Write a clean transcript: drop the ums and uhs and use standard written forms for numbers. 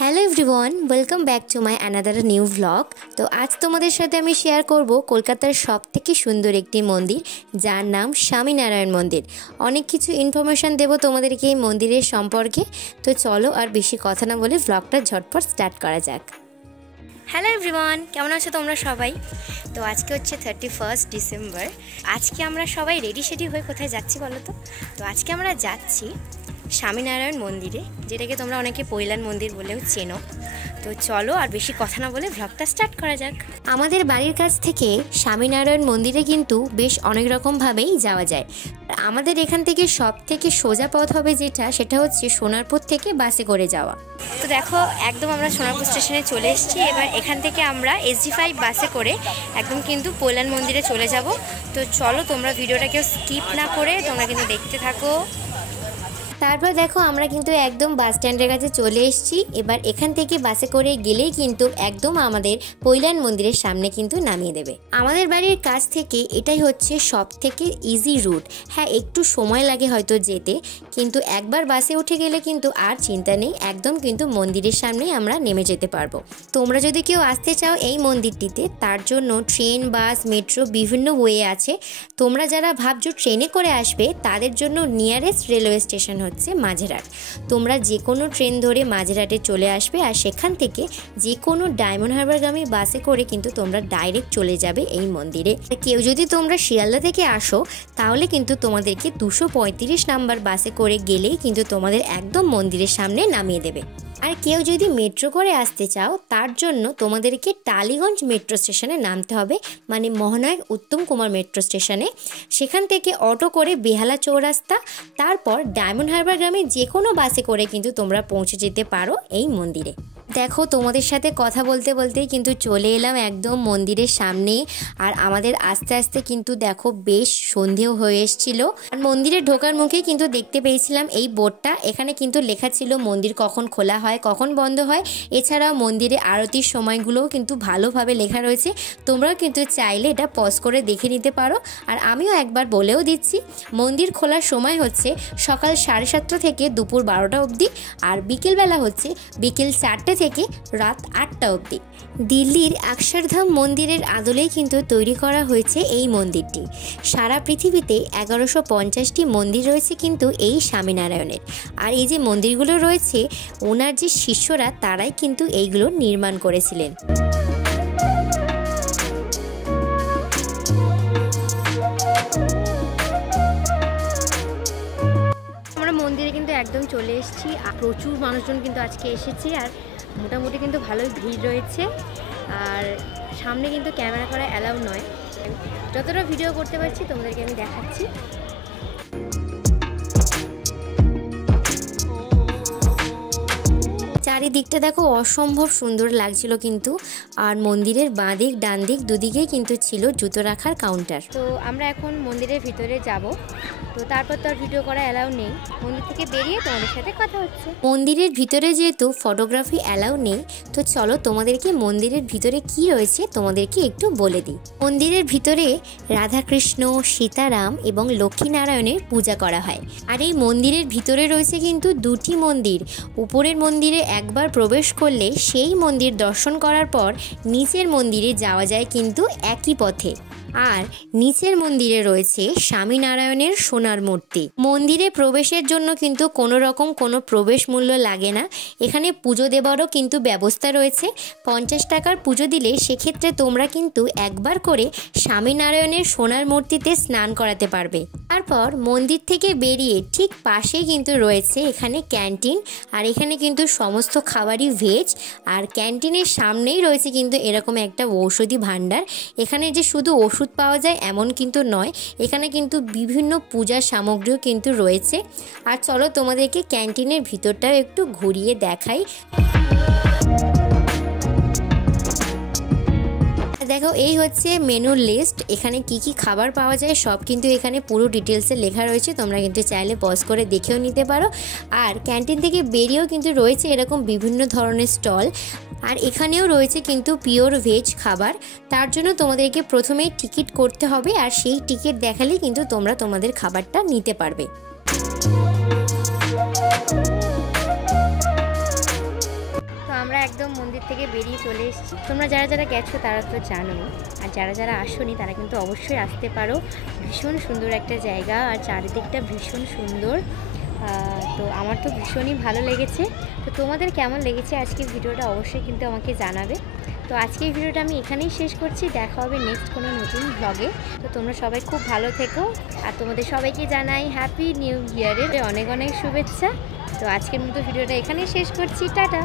Hello everyone, welcome back to my another new vlog. তো আজ তোমাদের সাথে আমি শেয়ার করব কলকাতার সবথেকে সুন্দর একটি মন্দির, যার নাম স্বামীনারায়ণ মন্দির। অনেক কিছু ইনফরমেশান দেবো তোমাদেরকে এই মন্দিরের সম্পর্কে। তো চলো আর বেশি কথা না বলে ভ্লগটা ঝটপট স্টার্ট করা যাক। হ্যালো এভরিওয়ান, কেমন আছো তোমরা সবাই? তো আজকে হচ্ছে 31 ডিসেম্বর। আজকে আমরা সবাই রেডি হয়ে কোথায় যাচ্ছি বলো তো? তো আজকে আমরা যাচ্ছি স্বামীনারায়ণ মন্দিরে, যেটাকে তোমরা অনেকে পৈলান মন্দির বলেও চেনো। তো চলো আর বেশি কথা না বলে ভ্লগটা স্টার্ট করা যাক। আমাদের বাড়ির কাছ থেকে স্বামীনারায়ণ মন্দিরে কিন্তু বেশ অনেক রকমভাবেই যাওয়া যায়। আমাদের এখান থেকে সব থেকে সোজা পথ হবে সেটা হচ্ছে সোনারপুর থেকে বাসে করে যাওয়া। তো দেখো, একদম আমরা সোনারপুর স্টেশনে চলে এসেছি। এবার এখান থেকে আমরা SG5 বাসে করে একদম কিন্তু পৈলান মন্দিরে চলে যাব। তো চলো, তোমরা ভিডিওটাকে স্কিপ না করে তোমরা কিন্তু দেখতে থাকো। তারপর দেখো, আমরা কিন্তু একদম বাস স্ট্যান্ডের কাছে চলে এসেছি। এবার এখান থেকে বাসে করে গেলেই কিন্তু একদম আমাদের পৈলান মন্দিরের সামনে কিন্তু নামিয়ে দেবে। আমাদের বাড়ির কাছ থেকে এটাই হচ্ছে সব থেকে ইজি রুট। হ্যাঁ, একটু সময় লাগে হয়তো যেতে, কিন্তু একবার বাসে উঠে গেলে কিন্তু আর চিন্তা নেই, একদম কিন্তু মন্দিরের সামনেই আমরা নেমে যেতে পারবো। তোমরা যদি কেউ আসতে চাও এই মন্দিরটিতে, তার জন্য ট্রেন, বাস, মেট্রো বিভিন্ন ওয়ে আছে। তোমরা যারা ভাবছো ট্রেনে করে আসবে, তাদের জন্য নিয়ারেস্ট রেলওয়ে স্টেশন হচ্ছে মাঝেরহাট। তোমরা যে কোনো ট্রেন ধরে মাঝেরহাটে চলে আসবে, আর সেখান থেকে যে কোনো ডায়মন্ড হারবারগামী বাসে করে কিন্তু তোমরা ডাইরেক্ট চলে যাবে এই মন্দিরে। কেউ যদি তোমরা শিয়ালদা থেকে আসো, তাহলে কিন্তু তোমাদেরকে 235 নাম্বার বাসে করে গেলেই কিন্তু তোমাদের একদম মন্দিরের সামনে নামিয়ে দেবে। আর কেউ যদি মেট্রো করে আসতে চাও, তার জন্য তোমাদেরকে টালিগঞ্জ মেট্রো স্টেশনে নামতে হবে, মানে মহানায়ক উত্তম কুমার মেট্রো স্টেশনে। সেখান থেকে অটো করে বেহালা চৌরাস্তা, তারপর ডায়মন্ড হারবারগামী যে কোনো বাসে করে কিন্তু তোমরা পৌঁছে যেতে পারো এই মন্দিরে। দেখো, তোমাদের সাথে কথা বলতে বলতেই কিন্তু চলে এলাম একদম মন্দিরের সামনে। আর আমাদের আস্তে আস্তে কিন্তু দেখো বেশ সন্ধেও হয়ে এসেছিল। আর মন্দিরে ঢোকার মুখে কিন্তু দেখতে পেয়েছিলাম এই বোর্ডটা। এখানে কিন্তু লেখা ছিল মন্দির কখন খোলা হয়, কখন বন্ধ হয়। এছাড়াও মন্দিরে আরতির সময়গুলোও কিন্তু ভালোভাবে লেখা রয়েছে। তোমরাও কিন্তু চাইলে এটা পজ করে দেখে নিতে পারো। আর আমিও একবার বলেও দিচ্ছি, মন্দির খোলার সময় হচ্ছে সকাল 7:30 থেকে দুপুর 12টা অবধি, আর বিকেলবেলা হচ্ছে বিকেল 4টে থেকে রাত 8টা অবধি। দিল্লির অক্ষরধাম মন্দিরের আদলেই কিন্তু তৈরি করা হয়েছে এই মন্দিরটি। সারা পৃথিবীতে 1150টি মন্দির রয়েছে কিন্তু এই স্বামীনারায়ণের। আর এই যে মন্দিরগুলো রয়েছে, ওনার যে শিষ্যরা তারাই কিন্তু এইগুলো নির্মাণ করেছিলেন। আমরা মন্দিরে কিন্তু একদম চলে এসেছি। আর প্রচুর মানুষজন কিন্তু আজকে এসেছে, আর মোটামুটি কিন্তু ভালোই ভিড় রয়েছে। আর সামনে কিন্তু ক্যামেরা করা অ্যালাউ নয়। যতটা ভিডিও করতে পারছি তোমাদেরকে আমি দেখাচ্ছি। চারিদিকটা দেখো অসম্ভব সুন্দর লাগছিল কিন্তু। আর মন্দিরের বাঁ দিক ডান দিক দুদিকেই কিন্তু ছিল জুতো রাখার কাউন্টার। তো আমরা এখন মন্দিরের ভিতরে যাব। তো তারপর তো আর ভিডিও করা অ্যালাউ নেই। মন্দির থেকে বেরিয়ে তোমাদের সাথে কথা হচ্ছে। মন্দিরের ভিতরে যেহেতু ফটোগ্রাফি অ্যালাউ নেই, তো চলো তোমাদেরকে মন্দিরের ভিতরে কি রয়েছে তোমাদেরকে একটু বলে দিই। মন্দিরের ভিতরে রাধাকৃষ্ণ, সীতারাম এবং লক্ষ্মীনারায়ণের পূজা করা হয়। আর এই মন্দিরের ভিতরে রয়েছে কিন্তু দুটি মন্দির। উপরের মন্দিরে একবার প্রবেশ করলে সেই মন্দির দর্শন করার পর নিচের মন্দিরে যাওয়া যায় কিন্তু একই পথে। আর নিচের মন্দিরে রয়েছে স্বামীনারায়ণের সোনার মূর্তি। মন্দিরে প্রবেশের জন্য কিন্তু কোনো রকম কোনো প্রবেশ মূল্য লাগে না। এখানে পুজো দেওয়ারও কিন্তু ব্যবস্থা রয়েছে। 50 টাকার পুজো দিলে সেক্ষেত্রে তোমরা কিন্তু একবার করে স্বামীনারায়ণের সোনার মূর্তিতে স্নান করাতে পারবে। তারপর মন্দির থেকে বেরিয়ে ঠিক পাশেই কিন্তু রয়েছে এখানে ক্যান্টিন। আর এখানে কিন্তু সমস্ত খাবারই ভেজ। আর ক্যান্টিনের সামনেই রয়েছে কিন্তু এরকম একটা ঔষধি ভাণ্ডার। এখানে যে শুধু ওষুধ পাওয়া যায় এমন কিন্তু নয়, এখানে কিন্তু বিভিন্ন পূজার সামগ্রীও কিন্তু রয়েছে। আর চলো তোমাদেরকে ক্যান্টিনের ভিতরটাও একটু ঘুরিয়ে দেখাই। দেখো, এই হচ্ছে মেনুর লিস্ট। এখানে কি কি খাবার পাওয়া যায় সব কিন্তু এখানে পুরো ডিটেলসে লেখা রয়েছে। তোমরা কিন্তু চাইলে পজ করে দেখেও নিতে পারো। আর ক্যান্টিন থেকে বেরিয়েও কিন্তু রয়েছে এরকম বিভিন্ন ধরনের স্টল। আর এখানেও রয়েছে কিন্তু পিওর ভেজ খাবার। তার জন্য তোমাদেরকে প্রথমেই টিকিট করতে হবে, আর সেই টিকিট দেখালেই কিন্তু তোমরা তোমাদের খাবারটা নিতে পারবে। আমরা একদম মন্দির থেকে বেরিয়ে চলে এসেছি। তোমরা যারা যারা গেছো তারা তো জানো, আর যারা যারা আসোনি তারা কিন্তু অবশ্যই আসতে পারো। ভীষণ সুন্দর একটা জায়গা আর চারিদিকটা ভীষণ সুন্দর। তো আমার তো ভীষণই ভালো লেগেছে। তো তোমাদের কেমন লেগেছে আজকের ভিডিওটা অবশ্যই কিন্তু আমাকে জানাবে। তো আজকের ভিডিওটা আমি এখানেই শেষ করছি, দেখা হবে নেক্সট কোনো নতুন ব্লগে। তো তোমরা সবাই খুব ভালো থেকো, আর তোমাদের সবাইকে জানাই হ্যাপি নিউ ইয়ারের অনেক অনেক শুভেচ্ছা। তো আজকের মতো ভিডিওটা এখানেই শেষ করছি, টাটা।